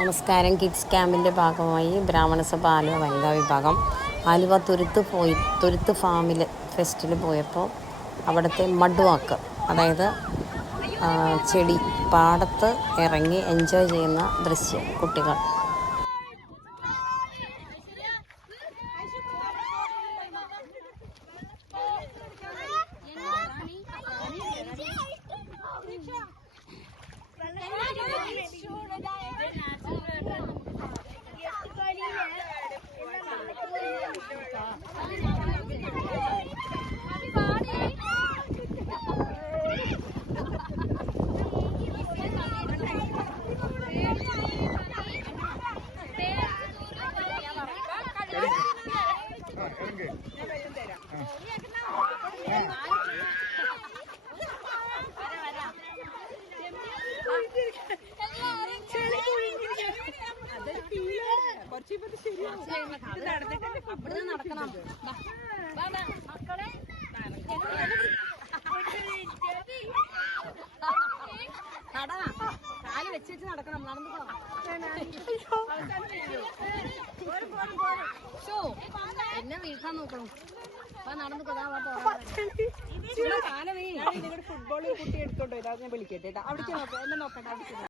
നമസ്കാരം. കിഡ്സ് ക്യാമ്പിൻ്റെ ഭാഗമായി ബ്രാഹ്മണ സഭ ആലുവ വനിതാ വിഭാഗം ആലുവ തുരുത്ത് ഫാമിൽ ഫെസ്റ്റിൽ പോയപ്പോൾ അവിടുത്തെ മഡ് വാക്ക്, അതായത് ചെടി പാടത്ത് ഇറങ്ങി എൻജോയ് ചെയ്യുന്ന ദൃശ്യം കുട്ടികൾ. നടക്കണം കാല് വെച്ച് നടക്കണം, നടന്നു എന്നെ വീഴ്ത്താൻ നോക്കണം. നടന്നു ഫുട്ബോൾ കുട്ടി എടുത്തോണ്ടോ, ഞാൻ വിളിക്കട്ടെ. അവിടെ നോക്കട്ടെ.